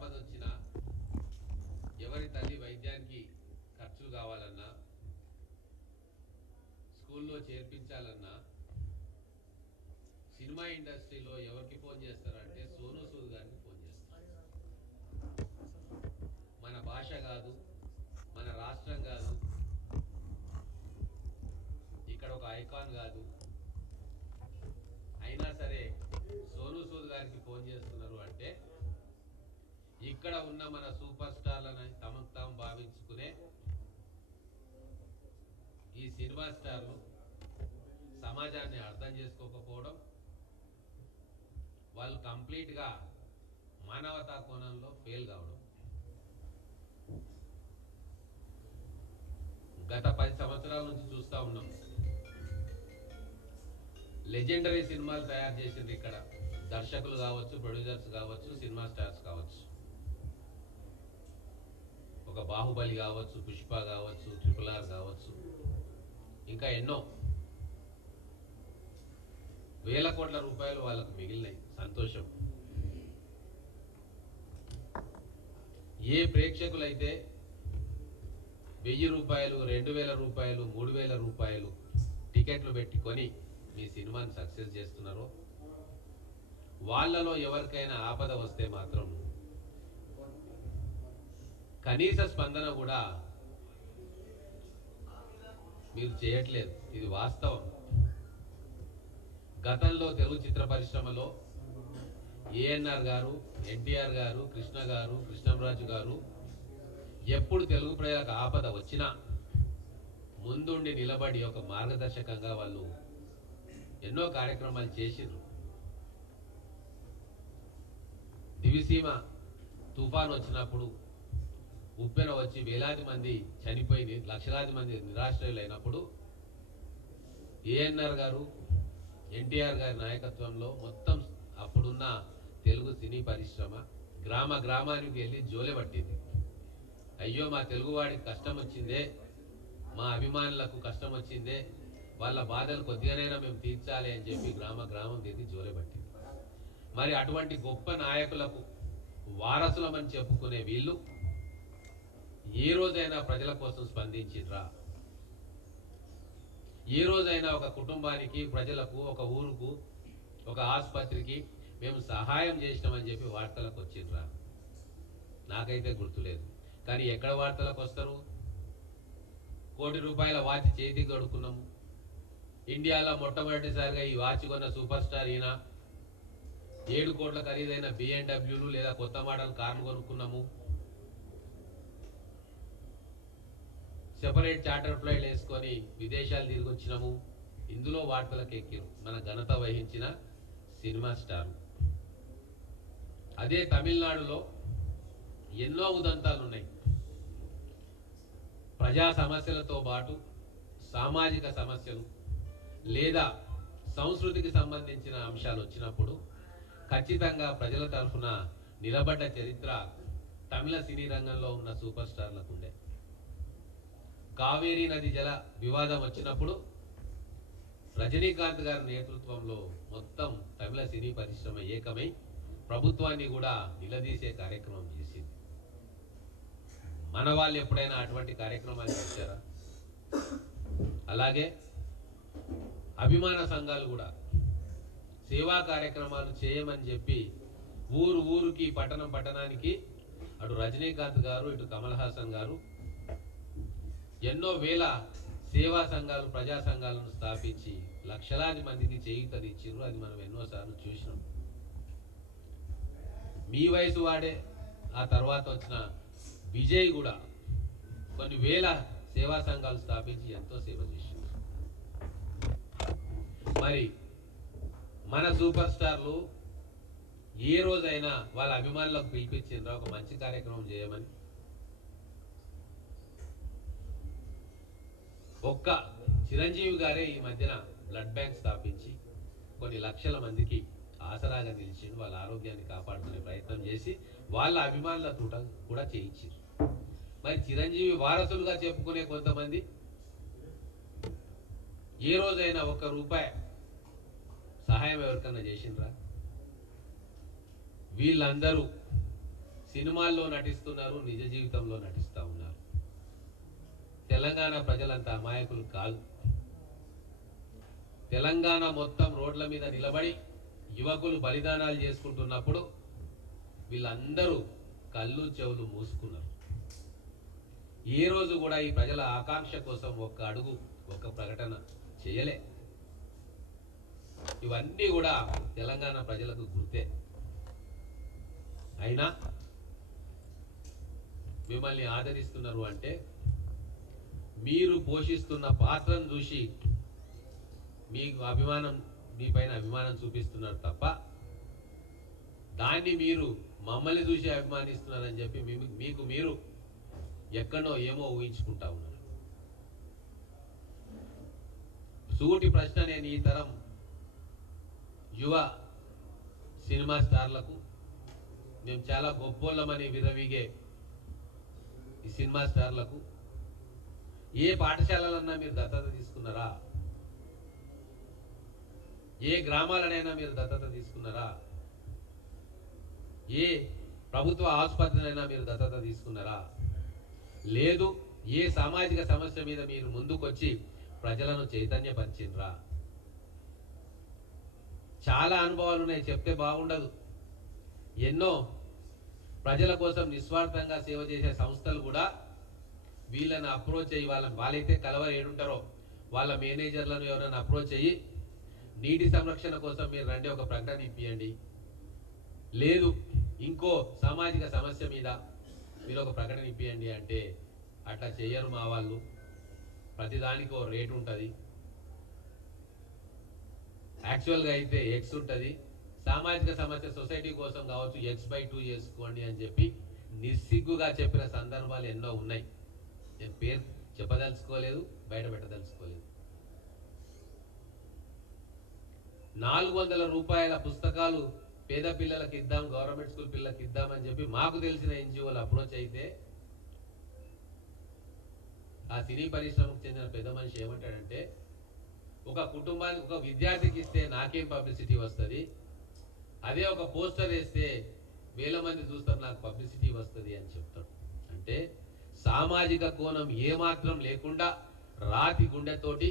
ఆపద వచ్చినా ఎవరి తల్లి వైద్యానికి ఖర్చులు కావాలన్నా స్కూల్లో చేర్పించాలన్నా సినిమా ఇండస్ట్రీలో ఎవరికి ఫోన్ చేస్తారంటే సోనూ సూద్ గారికి ఫోన్ చేస్తారు. మన భాష కాదు, మన రాష్ట్రం కాదు, ఇక్కడ ఒక ఐకాన్ కాదు, అయినా సరే సోనూ సూద్ గారికి ఫోన్ చేస్తున్నారు అంటే ఇక్కడ ఉన్న మన సూపర్ స్టార్లను తమకు తాము భావించుకునే ఈ సినిమా స్టార్లు సమాజాన్ని అర్థం చేసుకోకపోవడం, వాళ్ళు కంప్లీట్గా మానవతా కోణంలో ఫెయిల్ కావడం. గత 10 సంవత్సరాల నుంచి చూస్తూ ఉన్నాం. లెజెండరీ సినిమాలు తయారు చేసింది ఇక్కడ దర్శకులు కావచ్చు, ప్రొడ్యూసర్స్ కావచ్చు, సినిమా స్టార్స్ కావచ్చు. ఒక బాహుబలి కావచ్చు, పుష్ప కావచ్చు, RRR కావచ్చు, ఇంకా ఎన్నో వేల కోట్ల రూపాయలు వాళ్ళకు మిగిలినాయి. సంతోషం. ఏ ప్రేక్షకులైతే 1000 రూపాయలు, 2000 రూపాయలు, 3000 రూపాయలు టికెట్లు పెట్టుకొని మీ సినిమాని సక్సెస్ చేస్తున్నారో వాళ్ళలో ఎవరికైనా ఆపద వస్తే మాత్రం కనీస స్పందన కూడా మీరు చేయట్లేదు. ఇది వాస్తవం. గతంలో తెలుగు చిత్ర పరిశ్రమలో ఏఎన్ఆర్ గారు, ఎన్టీఆర్ గారు, కృష్ణ గారు, కృష్ణంరాజు గారు ఎప్పుడు తెలుగు ప్రజలకు ఆపద వచ్చినా ముందుండి నిలబడి ఒక మార్గదర్శకంగా వాళ్ళు ఎన్నో కార్యక్రమాలు చేసిండ్రు. దివిసీమ తుఫాన్ వచ్చినప్పుడు, ఉప్పెన వచ్చి వేలాది మంది చనిపోయి లక్షలాది మంది నిరాశ్రయులైనప్పుడు ఏఎన్ఆర్ గారు, ఎన్టీఆర్ గారి నాయకత్వంలో మొత్తం అప్పుడున్న తెలుగు సినీ పరిశ్రమ గ్రామ గ్రామానికి వెళ్ళి జోలె పట్టింది. అయ్యో మా తెలుగువాడికి కష్టం వచ్చిందే, మా అభిమానులకు కష్టం వచ్చిందే, వాళ్ళ బాధలు కొద్దిగానైనా మేము తీర్చాలి అని చెప్పి గ్రామ గ్రామం తిరిగి జోలె పట్టింది. మరి అటువంటి గొప్ప నాయకులకు వారసులమని చెప్పుకునే వీళ్ళు ఏ రోజైనా ప్రజల కోసం స్పందించిర్రా? ఏ రోజైనా ఒక కుటుంబానికి, ప్రజలకు, ఒక ఊరుకు, ఒక ఆసుపత్రికి మేము సహాయం చేసినామని చెప్పి వార్తలకు వచ్చిండ్రా? నాకైతే గుర్తులేదు. కానీ ఎక్కడ వార్తలకు వస్తారు? ₹1 కోటి వాచ్ చేతికి కడుక్కున్నాము, ఇండియాలో మొట్టమొదటిసారిగా ఈ వాచ్ కొన్న సూపర్ స్టార్ ఈయన, 7 కోట్ల ఖరీదైన BMW లేదా కొత్త మోడల్ కార్లు కొనుక్కున్నాము, సెపరేట్ చార్టర్ ఫ్లైట్ వేసుకొని విదేశాలు తిరిగి వచ్చినాము. ఇందులో వార్తలకు ఎక్కిరు మన ఘనత వహించిన సినిమా స్టార్. అదే తమిళనాడులో ఎన్నో ఉదంతాలు ఉన్నాయి. ప్రజా సమస్యలతో పాటు సామాజిక సమస్యలు లేదా సంస్కృతికి సంబంధించిన అంశాలు వచ్చినప్పుడు ఖచ్చితంగా ప్రజల తరఫున నిలబడ్డ చరిత్ర తమిళ సినీ రంగంలో ఉన్న సూపర్ స్టార్లకు ఉండే. కావేరీ నది జల వివాదం వచ్చినప్పుడు రజనీకాంత్ గారి నేతృత్వంలో మొత్తం తమిళ సినీ పరిశ్రమ ఏకమై ప్రభుత్వాన్ని కూడా నిలదీసే కార్యక్రమం చేసింది. మన వాళ్ళు ఎప్పుడైనా అటువంటి కార్యక్రమాలు చేశారా? అలాగే అభిమాన సంఘాలు కూడా సేవా కార్యక్రమాలు చేయమని చెప్పి ఊరు ఊరికి, పట్టణం పట్టణానికి అటు రజనీకాంత్ గారు, ఇటు కమల్ హాసన్ గారు ఎన్నో వేల సేవా సంఘాలు, ప్రజా సంఘాలను స్థాపించి లక్షలాది మందికి చేయూతనిచ్చిర్రు. అది మనం ఎన్నోసార్లు చూసినాం. మీ వయసు వాడే ఆ తర్వాత వచ్చిన విజయ్ కూడా కొన్ని వేల సేవా సంఘాలు స్థాపించి ఎంతో సేవ చేసింది. మరి మన సూపర్ స్టార్లు ఏ రోజైనా వాళ్ళ అభిమానులకు పిలిపించిండ్రా ఒక మంచి కార్యక్రమం చేయమని? ఒక్క చిరంజీవి గారే ఈ మధ్యన బ్లడ్ బ్యాంక్ స్థాపించి కొన్ని లక్షల మందికి ఆసరాగా నిలిచిండు. వాళ్ళ ఆరోగ్యాన్ని కాపాడుకునే ప్రయత్నం చేసి వాళ్ళ అభిమానులతో కూడా చేయించారు. మరి చిరంజీవి వారసులుగా చెప్పుకునే కొంతమంది ఏ రోజైనా ₹1 సహాయం ఎవరికన్నా చేసిండ్రా? వీళ్ళందరూ సినిమాల్లో నటిస్తున్నారు, నిజ జీవితంలో నటిస్తూ ఉన్నారు. తెలంగాణ ప్రజలంత అమాయకులు కాదు. తెలంగాణ మొత్తం రోడ్ల మీద నిలబడి యువకులు బలిదానాలు చేసుకుంటున్నప్పుడు వీళ్ళందరూ కళ్ళు చెవులు మూసుకున్నారు. ఏ రోజు కూడా ఈ ప్రజల ఆకాంక్ష కోసం ఒక్క అడుగు, ఒక్క ప్రకటన చేయలే. ఇవన్నీ కూడా తెలంగాణ ప్రజలకు గుర్తే. అయినా మిమ్మల్ని ఆదరిస్తున్నారు అంటే మీరు పోషిస్తున్న పాత్రను చూసి మీకు అభిమానం, మీ పైన అభిమానం చూపిస్తున్నారు తప్ప దాన్ని మీరు మమ్మల్ని చూసి అభిమానిస్తున్నారని చెప్పి మీకు మీరు ఎక్కడో ఏమో ఊహించుకుంటా ఉన్నారు. సూటి ప్రశ్న నేను ఈ తరం యువ సినిమా స్టార్లకు, మేము చాలా గొప్పోళ్ళమని విరవీగే ఈ సినిమా స్టార్లకు, ఏ పాఠశాలలన్నా మీరు దత్తత తీసుకున్నారా? ఏ గ్రామాలనైనా మీరు దత్తత తీసుకున్నారా? ఏ ప్రభుత్వ ఆసుపత్రినైనా మీరు దత్తత తీసుకున్నారా? లేదు. ఏ సామాజిక సమస్య మీద మీరు ముందుకొచ్చి ప్రజలను చైతన్యపరిచినరా? చాలా అనుభవాలు ఉన్నాయి, చెప్తే బాగుండదు. ఎన్నో ప్రజల కోసం నిస్వార్థంగా సేవ చేసే సంస్థలు కూడా వీళ్ళని అప్రోచ్ అయ్యి, వాళ్ళైతే కలవరు ఏడుంటారో వాళ్ళ మేనేజర్లను ఎవరైనా అప్రోచ్ అయ్యి నీటి సంరక్షణ కోసం మీరు రండి, ఒక ప్రకటన ఇప్పియండి, లేదు ఇంకో సామాజిక సమస్య మీద మీరు ఒక ప్రకటన ఇప్పియండి అంటే అట్లా చెయ్యరు మా వాళ్ళు. ప్రతిదానికి ఓ రేటు ఉంటుంది. యాక్చువల్గా అయితే ఎక్స్ ఉంటుంది. సామాజిక సమస్య సొసైటీ కోసం కావచ్చు, X/2 చేసుకోండి అని చెప్పి నిస్సిగ్గుగా చెప్పిన సందర్భాలు ఎన్నో ఉన్నాయి. నేను పేరు చెప్పదలుచుకోలేదు, బయట పెట్టదలుచుకోలేదు. 400 రూపాయల పుస్తకాలు పేద పిల్లలకి ఇద్దాం, గవర్నమెంట్ స్కూల్ పిల్లలకి ఇద్దామని చెప్పి మాకు తెలిసిన ఎన్జిఓలు అప్రోచ్ అయితే ఆ సినీ పరిశ్రమకు చెందిన పెద్ద మనిషి ఏమంటాడంటే, ఒక కుటుంబానికి, ఒక విద్యార్థికి ఇస్తే నాకేం పబ్లిసిటీ వస్తుంది, అదే ఒక పోస్టర్ వేస్తే 1000 మంది చూస్తారు, నాకు పబ్లిసిటీ వస్తుంది అని చెప్తాడు. అంటే సామాజిక కోణం ఏమాత్రం లేకుండా రాతి గుండెతోటి